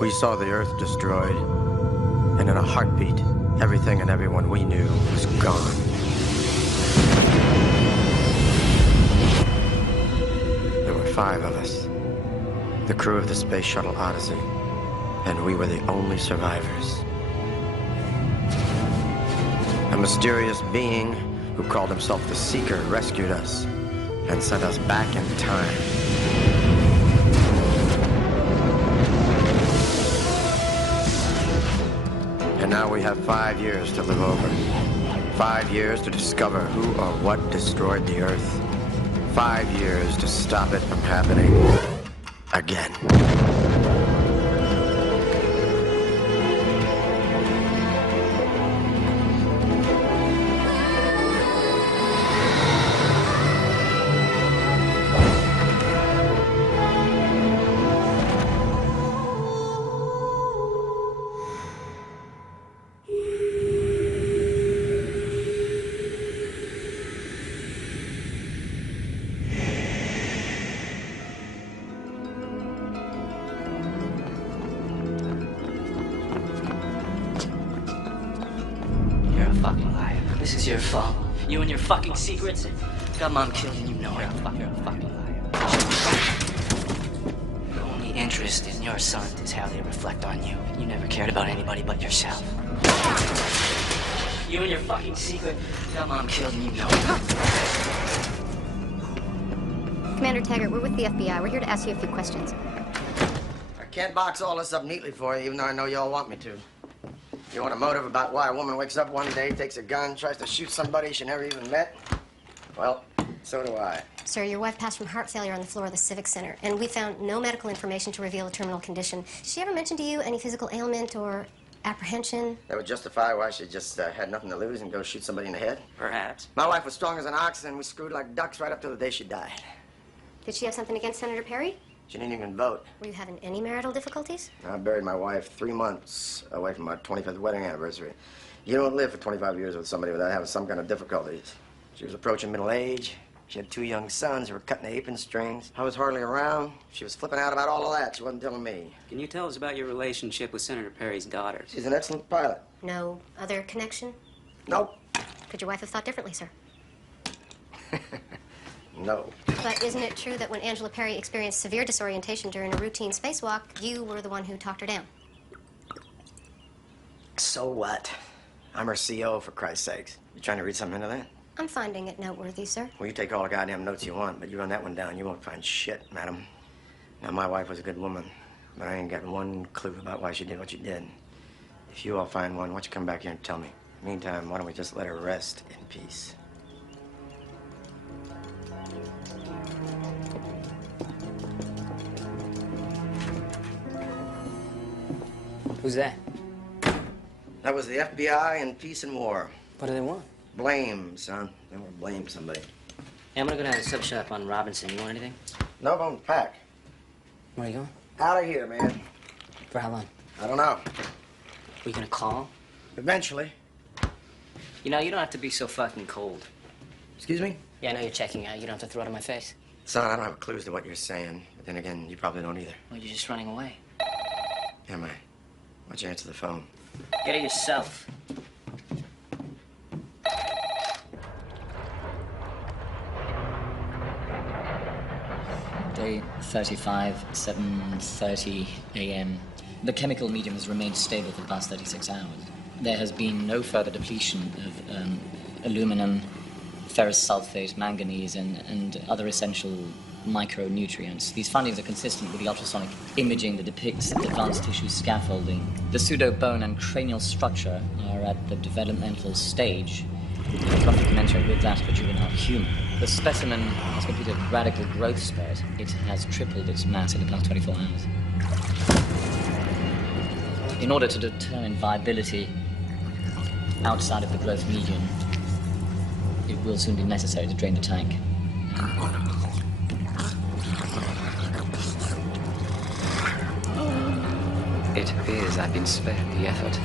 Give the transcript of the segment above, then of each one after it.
We saw the Earth destroyed, and in a heartbeat, everything and everyone we knew was gone. There were 5 of us, the crew of the space shuttle Odyssey, and we were the only survivors. A mysterious being who called himself the Seeker rescued us and sent us back in time. And now we have 5 years to live over. 5 years to discover who or what destroyed the Earth. 5 years to stop it from happening again. This is your fault. You and your fucking secrets. Got Mom killed and you know it. You're a fucking liar. Your only interest in your sons is how they reflect on you. You never cared about anybody but yourself. You and your fucking secret. Got Mom killed and you know it. Commander Taggart, we're with the FBI. We're here to ask you a few questions. I can't box all this up neatly for you, even though I know you all want me to. You want a motive about why a woman wakes up one day, takes a gun, tries to shoot somebody she never even met? Well, so do I. Sir, your wife passed from heart failure on the floor of the Civic Center, and we found no medical information to reveal a terminal condition. Did she ever mention to you any physical ailment or apprehension? That would justify why she just had nothing to lose and go shoot somebody in the head? Perhaps. My wife was strong as an ox, and we screwed like ducks right up till the day she died. Did she have something against Senator Perry? She didn't even vote. Were you having any marital difficulties? I buried my wife 3 months away from our 25th wedding anniversary. You don't live for 25 years with somebody without having some kind of difficulties. She was approaching middle age. She had 2 young sons who were cutting the apron strings. I was hardly around. She was flipping out about all of that. She wasn't telling me. Can you tell us about your relationship with Senator Perry's daughter? She's an excellent pilot. No other connection? Nope. Could your wife have thought differently, sir? No. But isn't it true that when Angela Perry experienced severe disorientation during a routine spacewalk, you were the one who talked her down? So what? I'm her CO, for Christ's sakes. You trying to read something into that? I'm finding it noteworthy, sir. Well, you take all the goddamn notes you want, but you run that one down, you won't find shit, madam. Now, my wife was a good woman, but I ain't got one clue about why she did what she did. If you all find one, why don't you come back here and tell me? Meantime, why don't we just let her rest in peace? Who's that? That was the FBI in peace and war. What do they want? Blame, son. They want to blame somebody. Hey, I'm gonna go down to the sub shop on Robinson. You want anything? No bones pack. Where are you going? Out of here, man. For how long? I don't know. Are you gonna call? Eventually. You know, you don't have to be so fucking cold. Excuse me? Yeah, I know you're checking out. You don't have to throw it in my face. Son, I don't have clues to what you're saying. But then again, you probably don't either. Well, you're just running away. Am I? Why don't you answer the phone? Get it yourself. Day 35, 7:30 a.m. The chemical medium has remained stable for the past 36 hours. There has been no further depletion of aluminum, ferrous sulfate, manganese, and other essential micronutrients. These findings are consistent with the ultrasonic imaging that depicts advanced tissue scaffolding. The pseudo-bone and cranial structure are at the developmental stage, roughly commensurate with that of a juvenile human. The specimen has completed a radical growth spurt. It has tripled its mass in the past 24 hours. In order to determine viability outside of the growth medium, it will soon be necessary to drain the tank. It appears I've been spared the effort.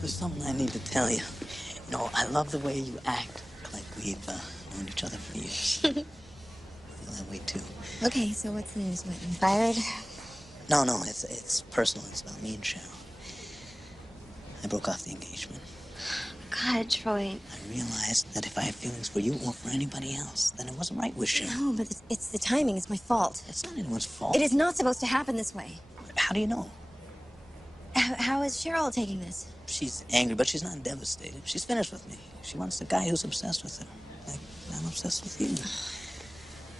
There's something I need to tell you. You know, I love the way you act, like we've known each other for years. I feel that way, too. Okay, so what's the news? What, you fired? No, it's personal. It's about me and Cheryl. I broke off the engagement. God, Troy. I realized that if I had feelings for you or for anybody else, then it wasn't right with Cheryl. No, but it's the timing. It's my fault. It's not anyone's fault. It is not supposed to happen this way. How do you know? How is Cheryl taking this? She's angry, but she's not devastated. She's finished with me. She wants the guy who's obsessed with her. Like, I'm obsessed with you.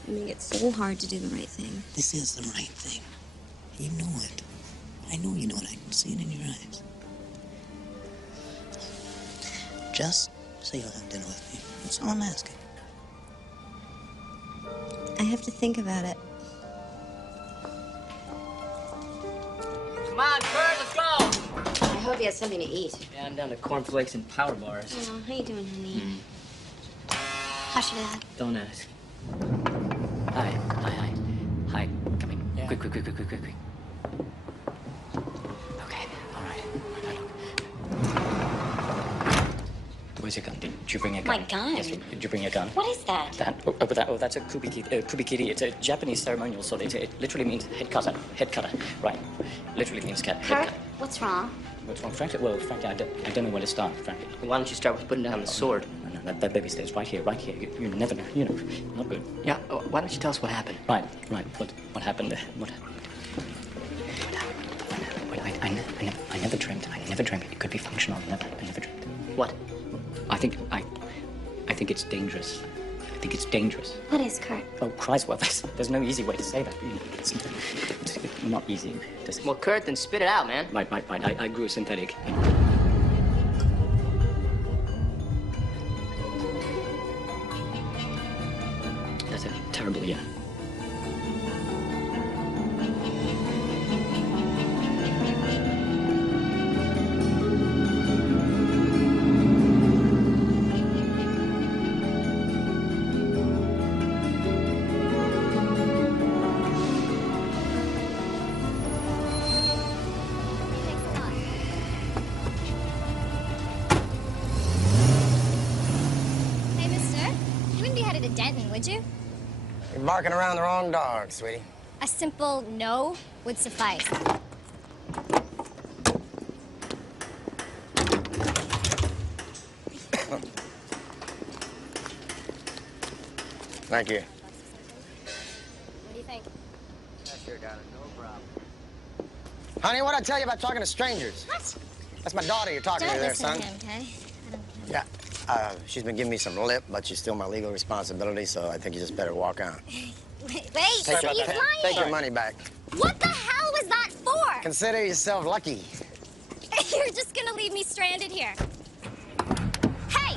You make it so hard to do the right thing. This is the right thing. You know it. I know you know it. I can see it in your eyes. Just say you'll have dinner with me. That's all I'm asking. I have to think about it. Come on, Kurt, let's go! I hope he has something to eat. Yeah, I'm down to cornflakes and power bars. Oh, how you doing, honey? Hush it, Dad. Don't ask. Hi. Come in. Yeah. Quick. Okay, all right. Where's your gun? Did you bring a gun? My gun? Yes, did you bring a gun? What is that? That's a kubikiri. It's a Japanese ceremonial sword. It literally means head cutter. Right. Literally means head Kurt, cutter. what's wrong? What's wrong? Frankly, I don't know where to start, frankly. Why don't you start with putting down the sword? No, that baby stays right here. You never know, not good. Yeah, why don't you tell us what happened? Right. What happened? What happened? Wait, I never dreamt. It could be functional. I never dreamt. What? I think it's dangerous. I think it's dangerous. What is, Kurt? Oh, Christ, well, there's no easy way to say that. It's not easy to say. Well, Kurt, then spit it out, man. Right. I grew a synthetic. That's a terrible year. Hey, mister. You wouldn't be headed to Denton, would you? You're barking around the wrong dog, sweetie. A simple no would suffice. Thank you. What do you think? Yeah, sure, darling. No problem. Honey, what'd I tell you about talking to strangers? What? That's my daughter you're talking Don't to there, listen son. to him, okay? Yeah. She's been giving me some lip, but she's still my legal responsibility, so I think you just better walk on. Wait, Take, so he's take lying. your money back. What the hell was that for? Consider yourself lucky. You're just gonna leave me stranded here. Hey,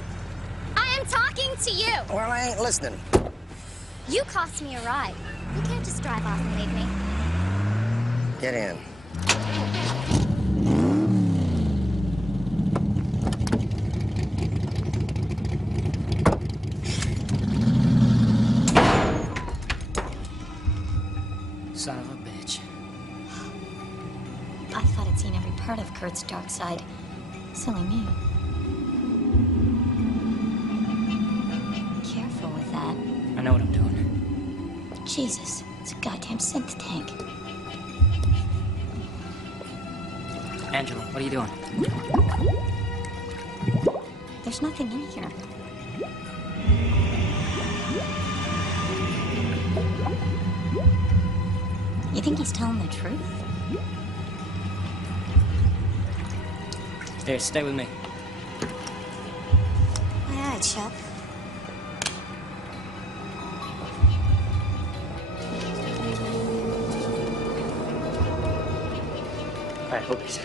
I am talking to you. Well, I ain't listening. You cost me a ride. You can't just drive off and leave me. Get in. Son of a bitch. I thought I'd seen every part of Kurt's dark side. Silly me. Careful with that. I know what I'm doing. Jesus, it's a goddamn synth tank. Angela, what are you doing? There's nothing in here. You think he's telling the truth? Here, stay with me. Aye, aye, Chuck. All right, hold these.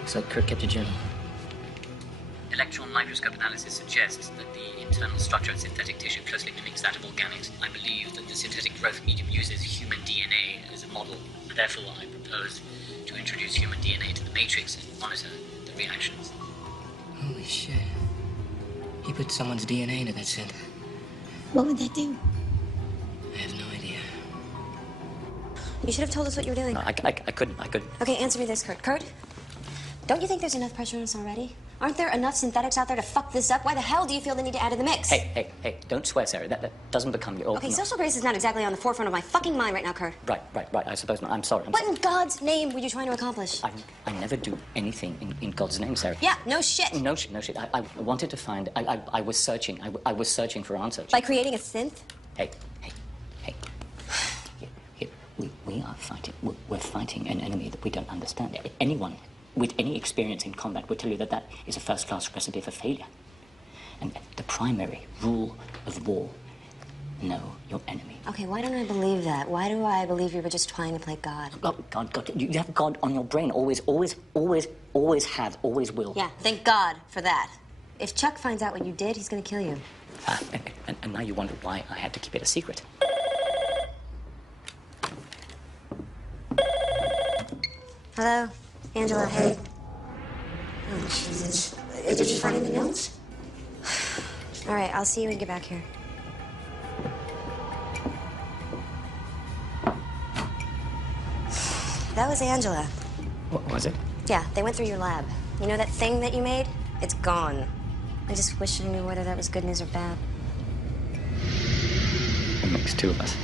Looks like Kurt kept a journal. Electron microscope analysis suggests that the internal structure of synthetic tissue closely mimics that of organics. I believe that the synthetic growth medium uses human DNA as a model. Therefore, I propose to introduce human DNA to the matrix and monitor the reactions. Holy shit. He put someone's DNA into that synth. What would that do? I have no idea. You should have told us what you were doing. I couldn't. Okay, answer me this, Kurt. Kurt, don't you think there's enough pressure on us already? Aren't there enough synthetics out there to fuck this up? Why the hell do you feel the need to add in the mix? Hey, don't swear, Sarah. That doesn't become you. Okay, social grace is not exactly on the forefront of my fucking mind right now, Kurt. Right. I suppose not. I'm sorry. What in God's name were you trying to accomplish? I never do anything in God's name, Sarah. Yeah, no shit. No shit. I wanted to find... I was searching. I was searching for answers. By creating a synth? Hey. Here, we are fighting. We're fighting an enemy that we don't understand. Anyone with any experience in combat would tell you that is a first-class recipe for failure. And the primary rule of war, know your enemy. Okay, why don't I believe that? Why do I believe you were just trying to play God? Oh, God. You have God on your brain. Always have, always will. Yeah, thank God for that. If Chuck finds out what you did, he's gonna kill you. And now you wonder why I had to keep it a secret. Hello? Angela, hey. Oh, Jesus. Did you find anything else? All right, I'll see you when you get back here. That was Angela. What was it? Yeah, they went through your lab. You know that thing that you made? It's gone. I just wish I knew whether that was good news or bad. It makes two of us.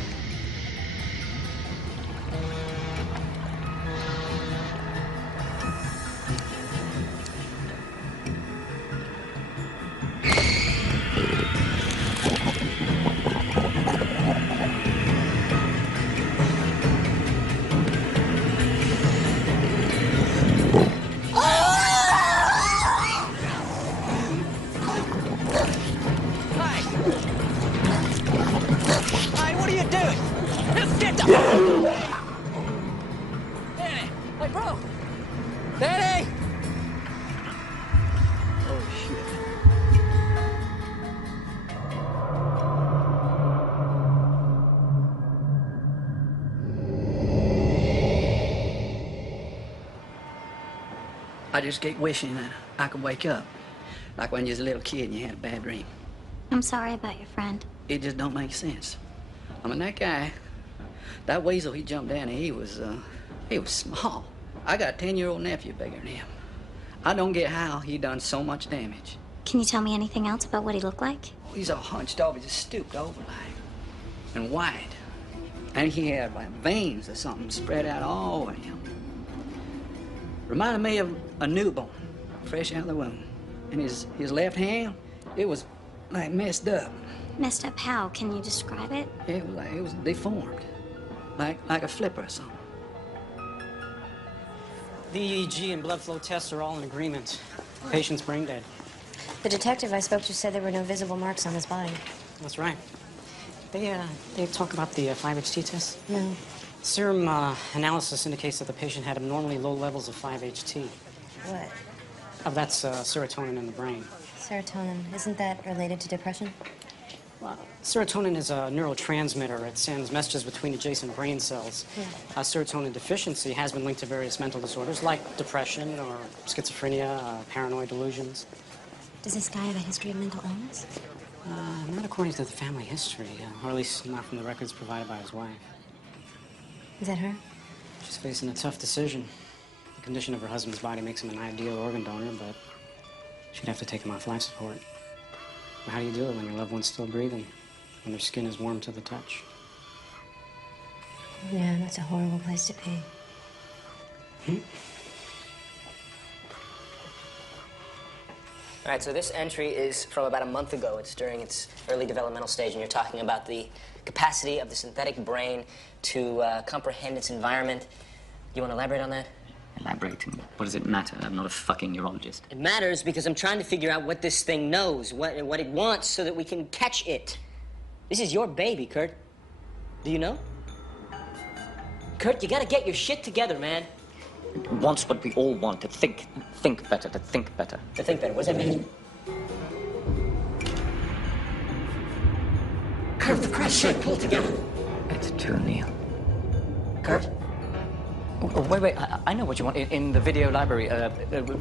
I just keep wishing that I could wake up. Like when you was a little kid and you had a bad dream. I'm sorry about your friend. It just don't make sense. I mean, that guy, that weasel he jumped down and he was small. I got a 10-year-old nephew bigger than him. I don't get how he done so much damage. Can you tell me anything else about what he looked like? He's all hunched over, just stooped over like, and white. And he had like veins or something spread out all over him. Reminded me of a newborn, fresh out of the womb. And his left hand, it was like messed up. Messed up how? Can you describe it? It was deformed, like a flipper or something. The EEG and blood flow tests are all in agreement. The patient's brain dead. The detective I spoke to said there were no visible marks on his body. That's right. They talk about the 5-HT test? No. Serum analysis indicates that the patient had abnormally low levels of 5-HT. What? That's serotonin in the brain. Serotonin. Isn't that related to depression? Well, serotonin is a neurotransmitter. It sends messages between adjacent brain cells. Yeah. Serotonin deficiency has been linked to various mental disorders like depression or schizophrenia, paranoid delusions. Does this guy have a history of mental illness? Not according to the family history, or at least not from the records provided by his wife. Is that her? She's facing a tough decision. The condition of her husband's body makes him an ideal organ donor, but she'd have to take him off life support. But how do you do it when your loved one's still breathing, when their skin is warm to the touch? Yeah, that's a horrible place to be. All right, so this entry is from about a month ago. It's during its early developmental stage, and you're talking about the capacity of the synthetic brain to comprehend its environment. You want to elaborate on that? Elaborating? What does it matter? I'm not a fucking neurologist. It matters because I'm trying to figure out what this thing knows, what it wants, so that we can catch it. This is your baby, Kurt. Do you know? Kurt, you gotta get your shit together, man. It wants what we all want, to think better, to think better. To think better, what does that mean? Kurt, for Christ's sake, pull it together. It's too near. Kurt? Oh, wait, I know what you want. In the video library,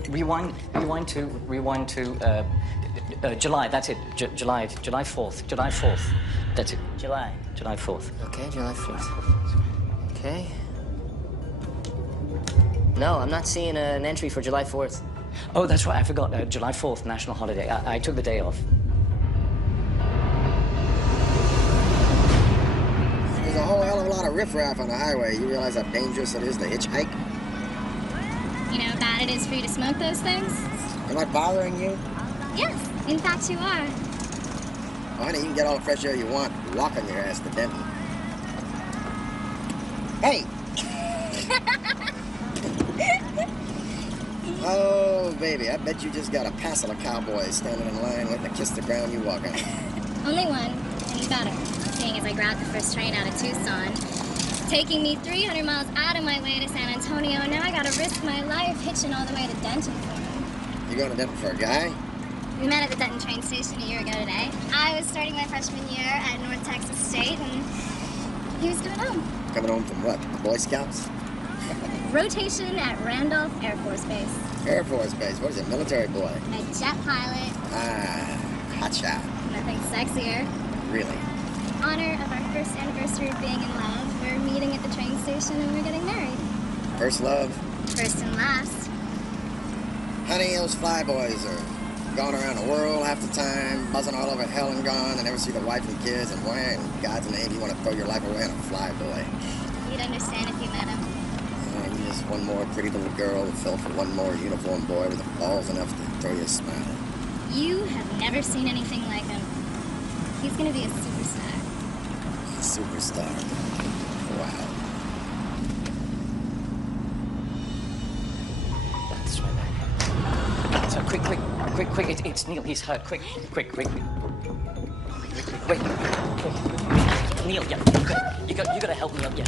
rewind to July, that's it. July 4th. That's it. July 4th. Okay, July 4th. Okay. No, I'm not seeing an entry for July 4th. Oh, that's right, I forgot. July 4th, national holiday. I took the day off. There's a whole hell of a lot of riffraff on the highway. You realize how dangerous it is to hitchhike? You know how bad it is for you to smoke those things? Am I bothering you? Yes, in fact you are. Oh, honey, you can get all the fresh air you want walking your ass to Denton. Hey! Oh, baby, I bet you just got a passel of cowboys standing in line waiting to kiss the ground you walk on. Only one, any better, seeing as I grabbed the first train out of Tucson, taking me 300 miles out of my way to San Antonio, and now I gotta risk my life hitching all the way to Denton for him. You going to Denton for a guy? We met at the Denton train station a year ago today. I was starting my freshman year at North Texas State, and he was coming home. Coming home from what, the Boy Scouts? Rotation at Randolph Air Force Base. Air Force Base, what is it, military boy? A jet pilot. Ah, hotshot. Nothing sexier. Really? Honor of our first anniversary of being in love. We're meeting at the train station and we're getting married. First love? First and last. Honey, those flyboys are going around the world half the time, buzzing all over hell and gone, and never see the wife and kids, and why in God's name you want to throw your life away on a flyboy? You'd understand if you met him. You're just one more pretty little girl who fell for one more uniform boy with balls enough to throw you a smile. You have never seen anything like him. He's gonna be a superstar. A superstar? Wow. That's right. So quick, it's Neil, he's hurt. Quick. Wait. Neil, yeah, you gotta help me up, yeah.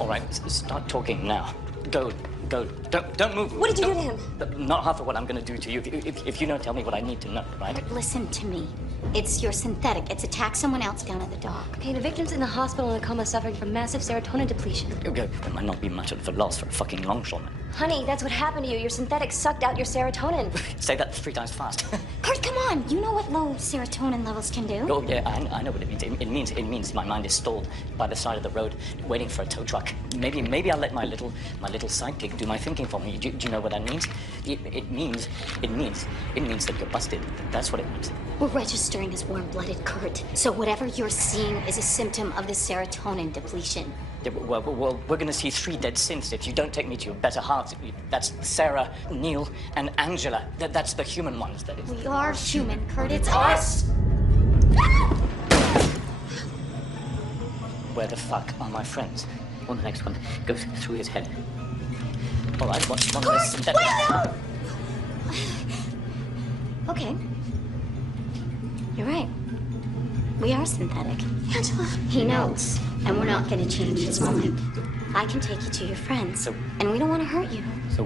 All right, start talking now. Go, don't move. What did you do to him? Not half of what I'm gonna do to you if you don't tell me what I need to know, right? Listen to me. It's your synthetic. It's attacked someone else down at the dock. Okay, the victim's in the hospital in a coma suffering from massive serotonin depletion. Okay, there might not be much of a loss for a fucking longshoreman. Honey, that's what happened to you. Your synthetic sucked out your serotonin. Say that 3 times fast. Kurt, come on. You know what low serotonin levels can do. Oh, yeah, I know what it means. It means my mind is stalled by the side of the road, waiting for a tow truck. Maybe I'll let my little sidekick do my thinking for me. Do you know what that means? It means that you're busted. That's what it means. We're registering as warm-blooded, Kurt. So whatever you're seeing is a symptom of the serotonin depletion. Yeah, well, we're gonna see 3 dead synths if you don't take me to your better halves. That's Sarah, Neil, and Angela. That's the human ones, that is. We are human, Kurt. It's us! Where the fuck are my friends? Well, the next one goes through his head. All right, one of this synthetic... Wait, no! Okay. You're right. We are synthetic. Angela. He knows, and we're not going to change his mind. I can take you to your friends, and we don't want to hurt you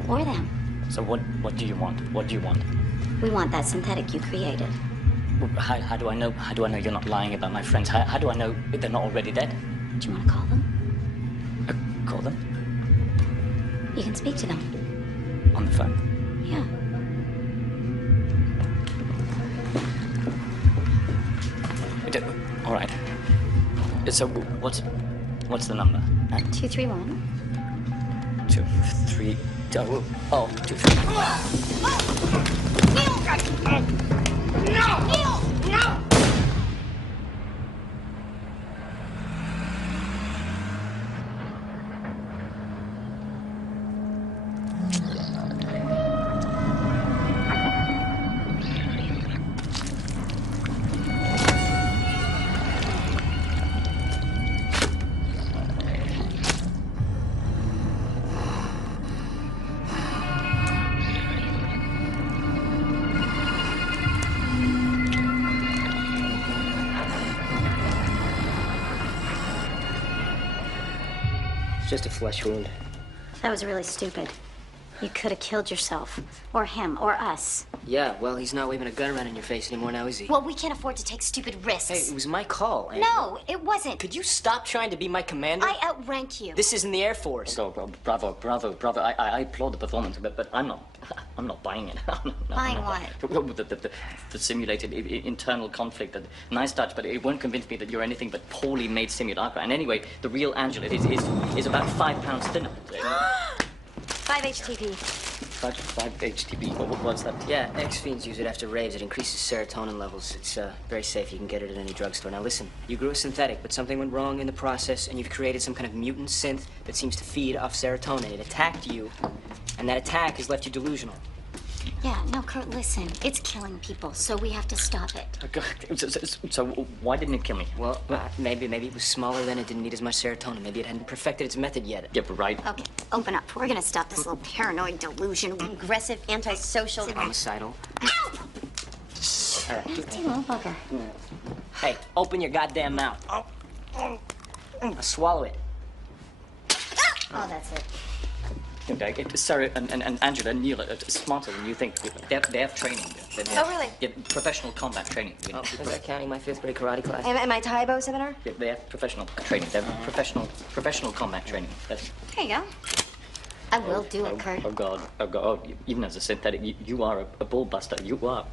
or them. So what do you want? What do you want? We want that synthetic you created. How do I know? How do I know you're not lying about my friends? How do I know they're not already dead? Do you want to call them? Call them? You can speak to them. On the phone? Yeah. All right. So what's the number? Huh? 231. 2, 3. Oh, 2, 3. No! Just a flesh wound. That was really stupid. You could have killed yourself. Or him. Or us. Yeah, well, he's not waving a gun around in your face anymore now, is he? Well, we can't afford to take stupid risks. Hey, it was my call. No, it wasn't. Could you stop trying to be my commander? I outrank you. This isn't the Air Force. Oh, bravo. I applaud the performance, but I'm not buying it. No, Buying what? The simulated internal conflict. Nice touch, but it won't convince me that you're anything but poorly made simulacra. And anyway, the real Angela is about 5 pounds thinner. 5 HTP. 5 HTP. What's that? Yeah, ex-fiends use it after raves. It increases serotonin levels. It's very safe. You can get it at any drugstore. Now listen, you grew a synthetic, but something went wrong in the process, and you've created some kind of mutant synth that seems to feed off serotonin. It attacked you, and that attack has left you delusional. Yeah, no, Kurt, listen. It's killing people, so we have to stop it. Oh, God. So why didn't it kill me? Well, maybe it was smaller then. It didn't need as much serotonin. Maybe it hadn't perfected its method yet. Yeah, but right. Okay, open up. We're gonna stop this little paranoid delusion, aggressive, antisocial. Homicidal. Ow! Dirty little bugger. Hey, open your goddamn mouth. Now swallow it. Oh, that's it. Sarah and Angela and Neil are smarter than you think. They have training. Oh, really? Yeah, professional combat training. Oh, was that counting my 5th grade karate class? Am I Taibo seminar? Yeah, they have professional training. They have professional combat training. That's... There you go. I will do it, Kurt. Oh, God. Oh, God. Oh, even as a synthetic, you are a bull buster. You are.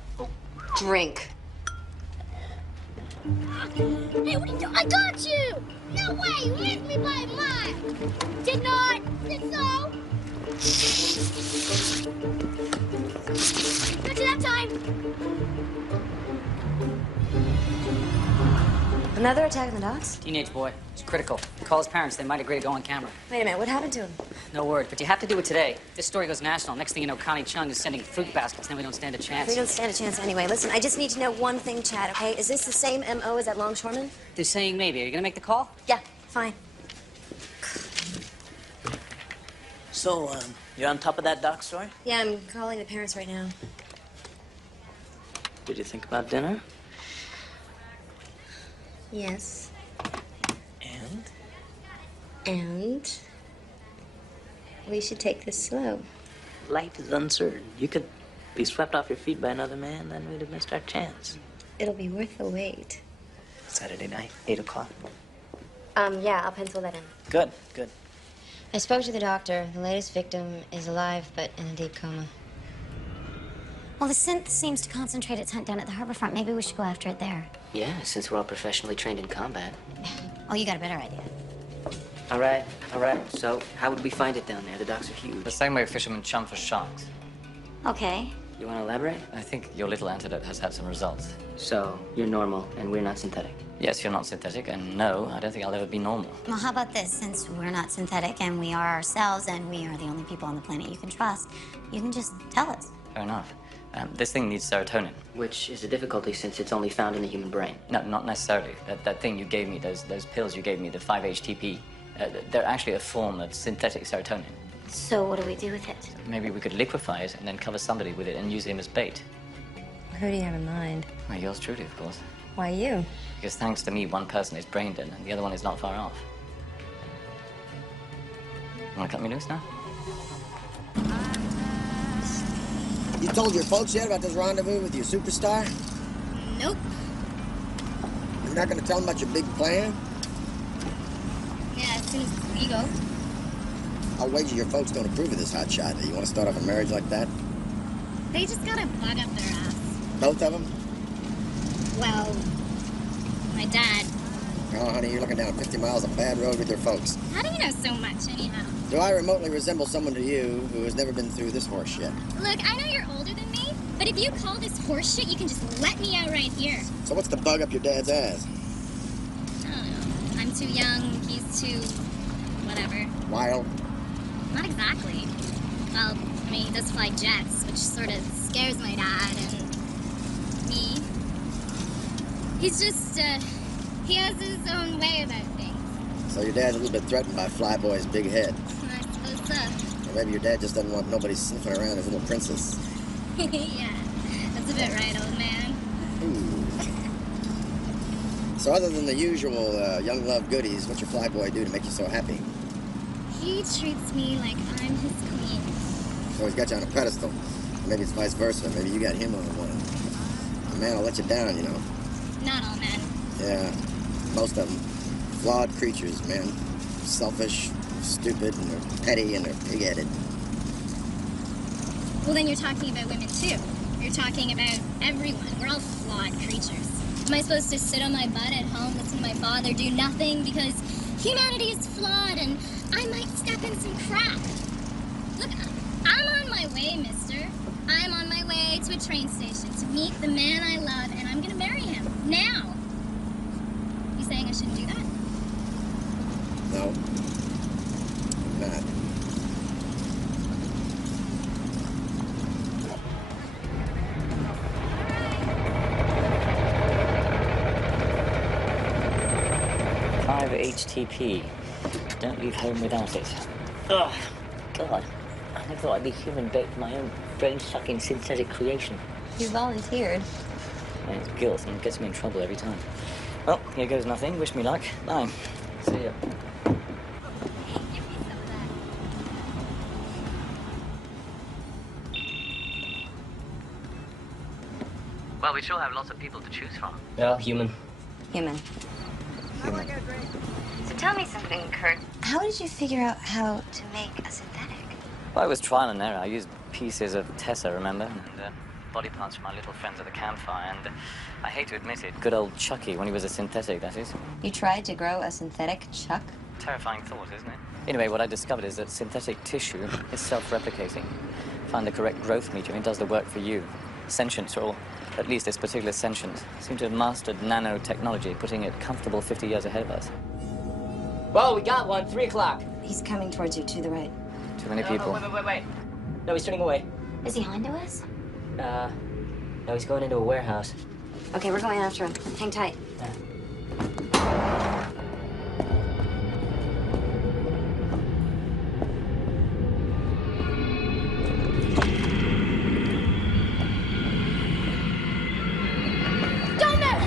Drink. Hey, what are you doing? I got you! No way! You missed me by a mile! Did not! Did so? Got you that time! Another attack on the docks? Teenage boy. It's critical. Call his parents. They might agree to go on camera. Wait a minute, what happened to him? No word, but you have to do it today. This story goes national. Next thing you know, Connie Chung is sending fruit baskets. Then we don't stand a chance. We don't stand a chance anyway. Listen, I just need to know one thing, Chad, okay? Is this the same M.O. as that longshoreman? They're saying maybe. Are you gonna make the call? Yeah, fine. So, you're on top of that doc story? Yeah, I'm calling the parents right now. Did you think about dinner? Yes. And? And we should take this slow. Life is uncertain. You could be swept off your feet by another man, then we'd have missed our chance. It'll be worth the wait. Saturday night, 8 o'clock. Yeah, I'll pencil that in. Good, good. I spoke to the doctor. The latest victim is alive, but in a deep coma. Well, the synth seems to concentrate its hunt down at the harbor front. Maybe we should go after it there. Yeah, since we're all professionally trained in combat. Oh, you got a better idea. All right. So, how would we find it down there? The docks are huge. The same way fishermen chum for sharks. Okay. You want to elaborate? I think your little antidote has had some results. So, you're normal, and we're not synthetic. Yes, you're not synthetic, and no, I don't think I'll ever be normal. Well, how about this? Since we're not synthetic and we are ourselves and we are the only people on the planet you can trust, you can just tell us. Fair enough. This thing needs serotonin. Which is a difficulty since it's only found in the human brain. No, not necessarily. That thing you gave me, those pills you gave me, the 5-HTP, they're actually a form of synthetic serotonin. So what do we do with it? Maybe we could liquefy it and then cover somebody with it and use him as bait. Who do you have in mind? Well, yours truly, of course. Why you? Because thanks to me, one person is brain dead and the other one is not far off. Want to cut me loose now? You told your folks yet about this rendezvous with your superstar? Nope. You're not going to tell them about your big plan? Yeah, as soon as we go. I'll wager your folks don't approve of this hot shot. You want to start off a marriage like that? They just got a bug up their ass. Both of them? Well, my dad. Oh, honey, you're looking down 50 miles of bad road with your folks. How do you know so much, anyhow? Do I remotely resemble someone to you who has never been through this horse shit? Look, I know you're older than me, but if you call this horse shit, you can just let me out right here. So what's the bug up your dad's ass? I don't know. I'm too young, he's too... whatever. Wild? Not exactly. Well, I mean, he does fly jets, which sort of scares my dad and me. He's just, he has his own way about things. So your dad's a little bit threatened by Flyboy's big head. I suppose so. Or maybe your dad just doesn't want nobody sniffing around his little princess. Yeah, that's a bit right, old man. So other than the usual young love goodies, what's your Flyboy do to make you so happy? He treats me like I'm his queen. So he's got you on a pedestal. Maybe it's vice versa. Maybe you got him on one. A man will let you down, you know. Not all men. Yeah, most of them. Flawed creatures, man. Selfish, stupid, and they're petty, and they're pig-headed. Well, then you're talking about women, too. You're talking about everyone. We're all flawed creatures. Am I supposed to sit on my butt at home, listen to my father, do nothing because humanity is flawed and I might step in some crap? Look, I'm on my way, mister. I'm on my way to a train station to meet the man I love, and I'm gonna marry him. Now! You saying I shouldn't do that? No. Not. HTP. Don't leave home without it. Oh, God. I never thought I'd be human bait for my own brain-sucking synthetic creation. You volunteered. And it's guilt, and it gets me in trouble every time. Well, here goes nothing. Wish me luck. Bye. See ya. Well, we sure have lots of people to choose from. Well, human. Human. Human. So tell me something, Kurt. How did you figure out how to make a synthetic? Well, it was trial and error. I used pieces of Tessa, remember? And body parts from my little friends at the campfire. And I hate to admit it, good old Chucky, when he was a synthetic, that is. You tried to grow a synthetic Chuck? Terrifying thought, isn't it? Anyway, what I discovered is that synthetic tissue is self-replicating. Find the correct growth medium, it does the work for you. Sentience, or at least this particular sentient, seem to have mastered nanotechnology, putting it comfortable 50 years ahead of us. Well, we got one. 3 o'clock. He's coming towards you, to the right. Too many people. Wait. No, he's turning away. Is he onto us? No, he's going into a warehouse. Okay, we're going after him. Hang tight. Don't move!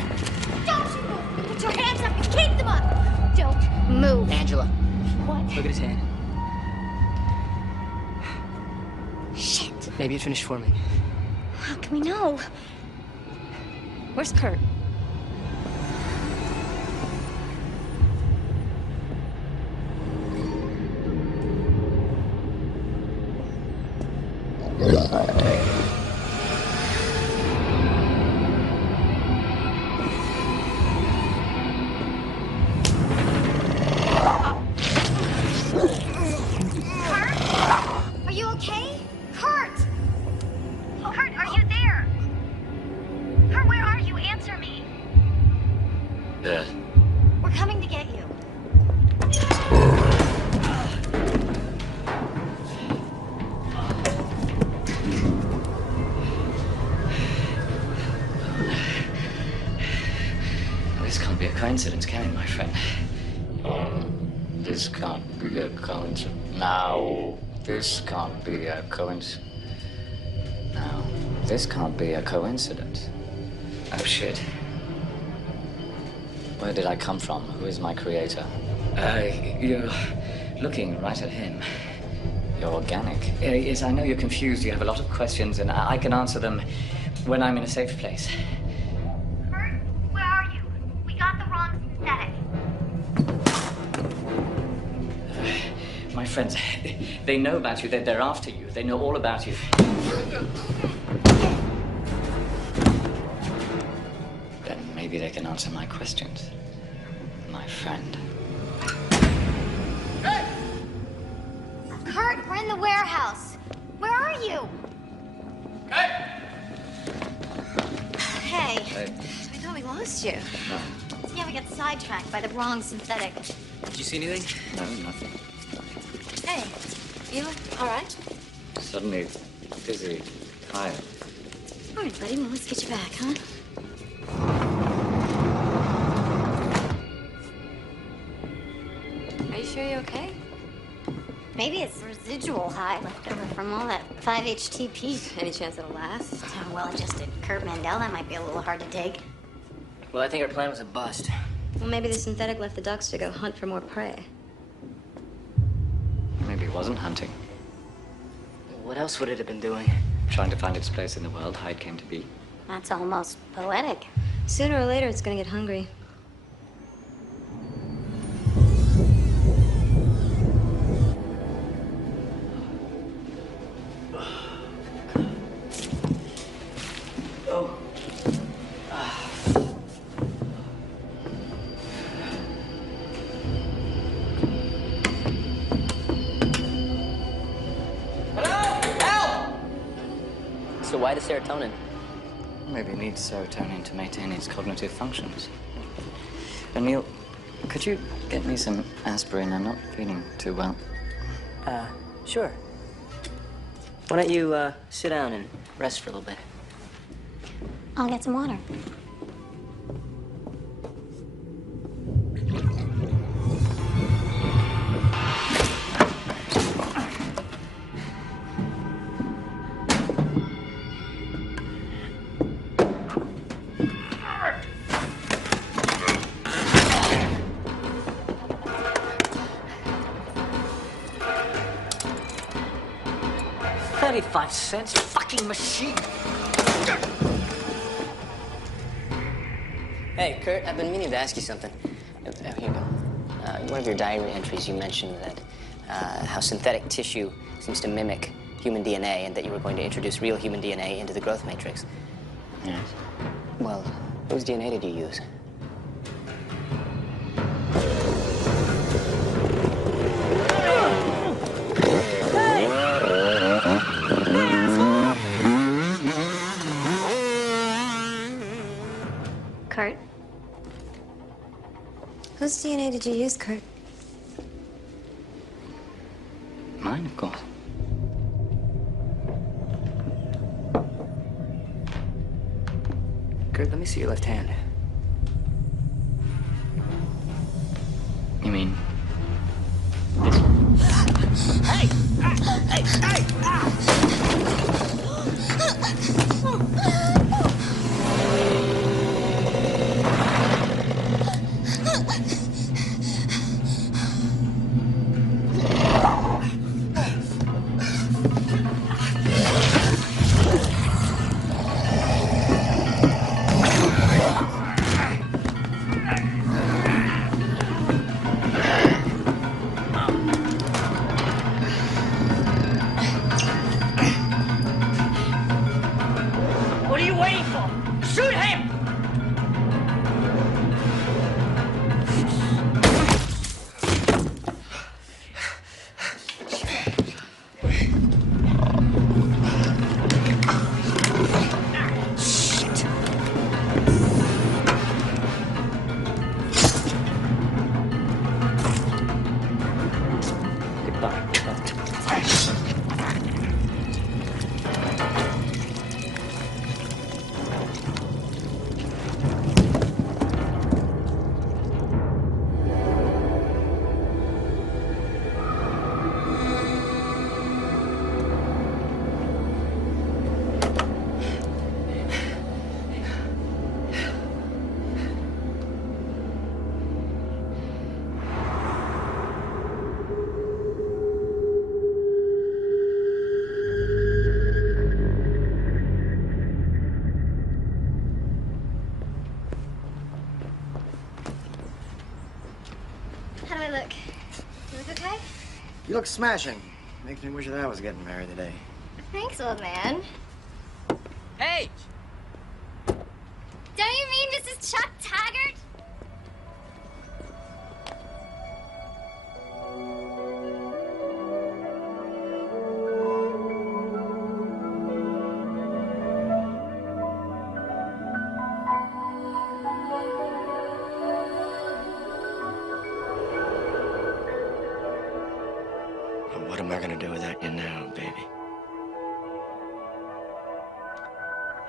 Don't move! Put your hands up and keep them up! Don't move. Angela. What? Look at his hand. Shit. Maybe it finished for me. How can we know? Where's Kurt? Are you okay? Kurt! Kurt, are you there? Kurt, where are you? Answer me. Yeah. We're coming to get you. This can't be a coincidence, can it, my friend? This can't be a coincidence. No, this can't be a coincidence. No, this can't be a coincidence. Oh, shit. Where did I come from? Who is my creator? You're looking right at him. You're organic. Yes, I know you're confused. You have a lot of questions, and I can answer them when I'm in a safe place. Kurt, where are you? We got the wrong synthetic. My friends, they know about you. They're after you. They know all about you. Then maybe they can answer my questions. My friend. Kurt, we're in the warehouse. Where are you? Hey. Hey. I thought we lost you. Yeah, we got sidetracked by the wrong synthetic. Did you see anything? No, nothing. Hey, you all right? Suddenly dizzy, tired. All right, buddy. Well, let's get you back, huh? Are you sure you're okay? Maybe it's residual high left over from all that 5-HTP. Any chance it'll last? Oh, well adjusted Kurt Mandel, that might be a little hard to take. Well, I think our plan was a bust. Well, maybe the synthetic left the ducks to go hunt for more prey. Maybe it wasn't hunting. What else would it have been doing? Trying to find its place in the world, how it came to be. That's almost poetic. Sooner or later, it's gonna get hungry. Hello? Help! Why the serotonin? Maybe it needs serotonin to maintain its cognitive functions. And Neil, could you get me some aspirin? I'm not feeling too well. Sure. Why don't you, sit down and rest for a little bit? I'll get some water. $0.35, you fucking machine. Hey, Kurt, I've been meaning to ask you something. Here you go. In one of your diary entries, you mentioned that how synthetic tissue seems to mimic human DNA and that you were going to introduce real human DNA into the growth matrix. Yes. Well, whose DNA did you use? Kurt? Whose DNA did you use, Kurt? Mine, of course. Kurt, let me see your left hand. You mean this? Hey! Hey! Hey! What are you waiting for? Shoot him! How do I look? You look okay? You look smashing. Makes me wish that I was getting married today. Thanks, old man. Hey! Don't you mean Mrs. Chuck Taggart? Well, what am I gonna do without you now, baby?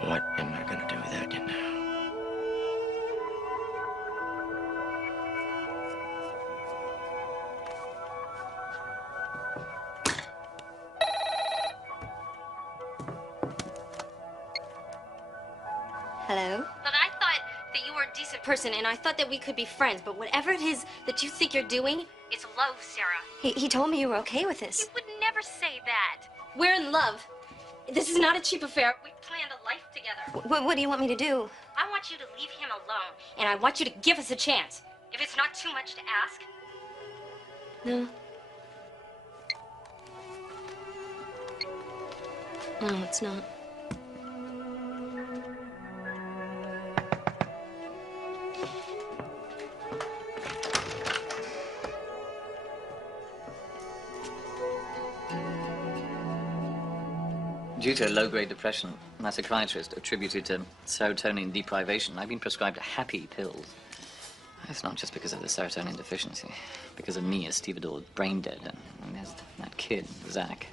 What am I gonna do without you now? Hello? Look, I thought that you were a decent person, and I thought that we could be friends, but whatever it is that you think you're doing, it's low, Sarah. He told me you were okay with this. You would never say that. We're in love. This is not a cheap affair. We planned a life together. What do you want me to do? I want you to leave him alone, and I want you to give us a chance. If it's not too much to ask. No. No, it's not. Do Due to a low-grade depression, my psychiatrist attributed to serotonin deprivation. I've been prescribed happy pills. It's not just because of the serotonin deficiency. Because of me, as stevedore, brain dead. And there's that kid, Zach.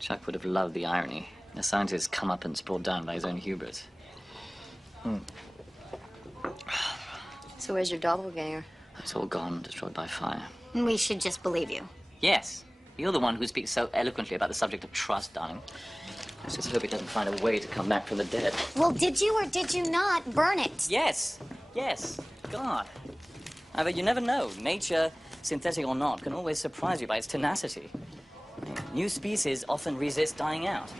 Chuck would have loved the irony. The scientist's comeuppance brought down by his own hubris. So where's your doppelganger? It's all gone, destroyed by fire. We should just believe you. Yes. You're the one who speaks so eloquently about the subject of trust, darling. I just hope he doesn't find a way to come back from the dead. Well, did you or did you not burn it? Yes. Yes. God. However, you never know. Nature, synthetic or not, can always surprise you by its tenacity. New species often resist dying out.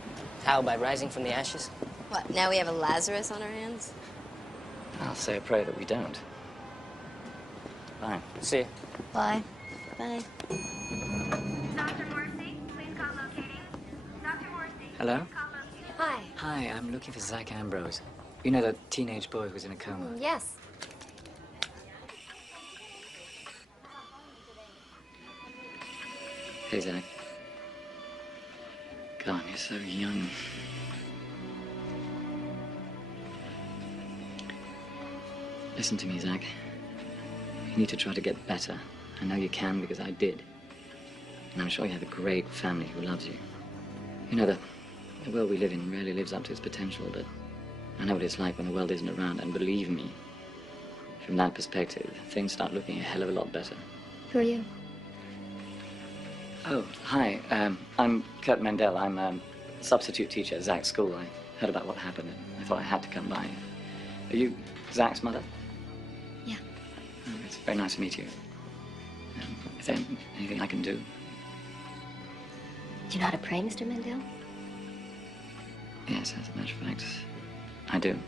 How, by rising from the ashes? What, now we have a Lazarus on our hands? I'll say a prayer that we don't. Bye. See you. Bye. Bye. Dr. Morrissey, please call locating. Dr. Morrissey. Hello? Hi. Hi, I'm looking for Zach Ambrose. You know, the teenage boy who was in a coma. Yes. Hey, Zach. God, you're so young. Listen to me, Zach. You need to try to get better. I know you can because I did. And I'm sure you have a great family who loves you. You know, the world we live in rarely lives up to its potential, but I know what it's like when the world isn't around, and believe me, from that perspective, things start looking a hell of a lot better. Who are you? Oh, hi. I'm Kurt Mendel. I'm a substitute teacher at Zach's school. I heard about what happened, and I thought I had to come by. Are you Zach's mother? Yeah. Oh, it's very nice to meet you. Is there anything I can do? Do you know how to pray, Mr. Mendel? Yes, as a matter of fact, I do.